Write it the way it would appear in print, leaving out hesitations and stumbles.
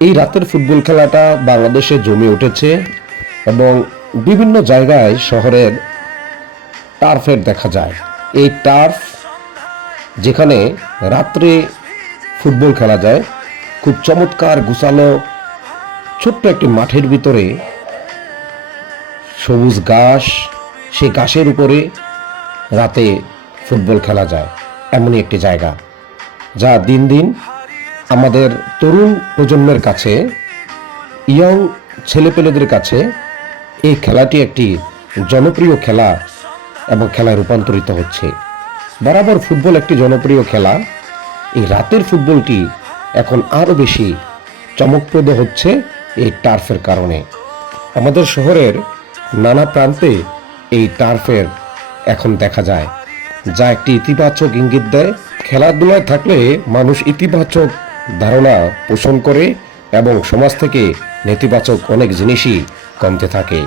এই রাতের ফুটবল খেলাটা বাংলাদেশে জমে উঠেছে এবং বিভিন্ন জায়গায় শহরের টার্ফের দেখা যায়। এই টার্ফ যেখানে রাত্রে ফুটবল খেলা যায়, খুব চমৎকার গুছানো ছোট্ট একটি মাঠের ভিতরে সবুজ ঘাস, সেই ঘাসের উপরে রাতে ফুটবল খেলা যায়। এমনই একটি জায়গা যা দিন দিন আমাদের তরুণ প্রজন্মের কাছে, ইয়ং ছেলেপেলেদের কাছে এই খেলাটি একটি জনপ্রিয় খেলা এবং খেলায় রূপান্তরিত হচ্ছে। বরাবর ফুটবল একটি জনপ্রিয় খেলা, এই রাতের ফুটবলটি এখন আরও বেশি চমকপ্রদ হচ্ছে এই টার্ফের কারণে। আমাদের শহরের নানা প্রান্তে এই টার্ফের এখন দেখা যায়, যা একটি ইতিবাচক ইঙ্গিত দেয়। খেলাধুলায় থাকলে মানুষ ইতিবাচক ধারণা পোষণ করে এবং সমাজ থেকে নেতিবাচক অনেক জিনিসই কমতে থাকে।